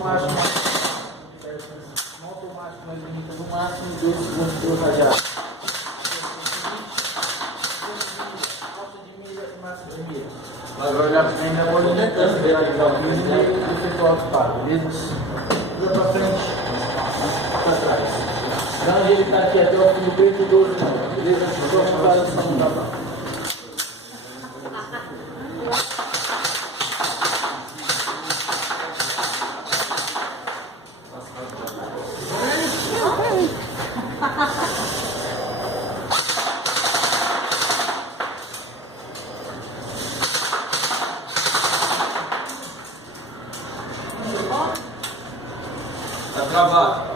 automático, no automático nós limita no máximo 2 segundos pelo radiado. Alta de milha e máxima de milha. Nós vamos olhar para frente e vamos tentando realizar o vídeo e efetuar o disparo, beleza? Pula para frente, para trás. Da onde ele está aqui até o fim do peito, 12 não, beleza? Estou com a essa mão da mão. Tá travado.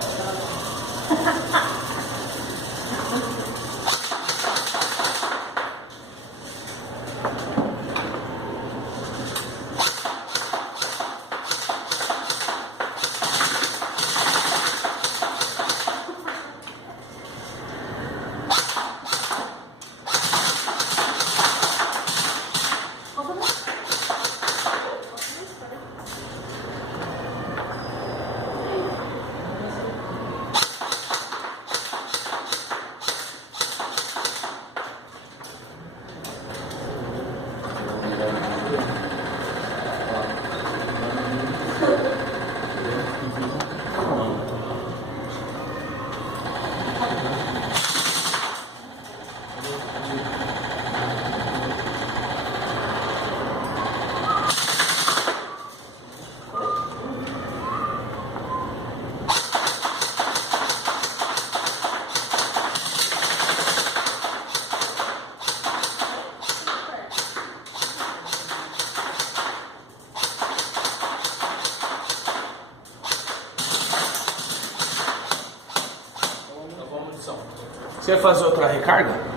Você vai fazer outra recarga?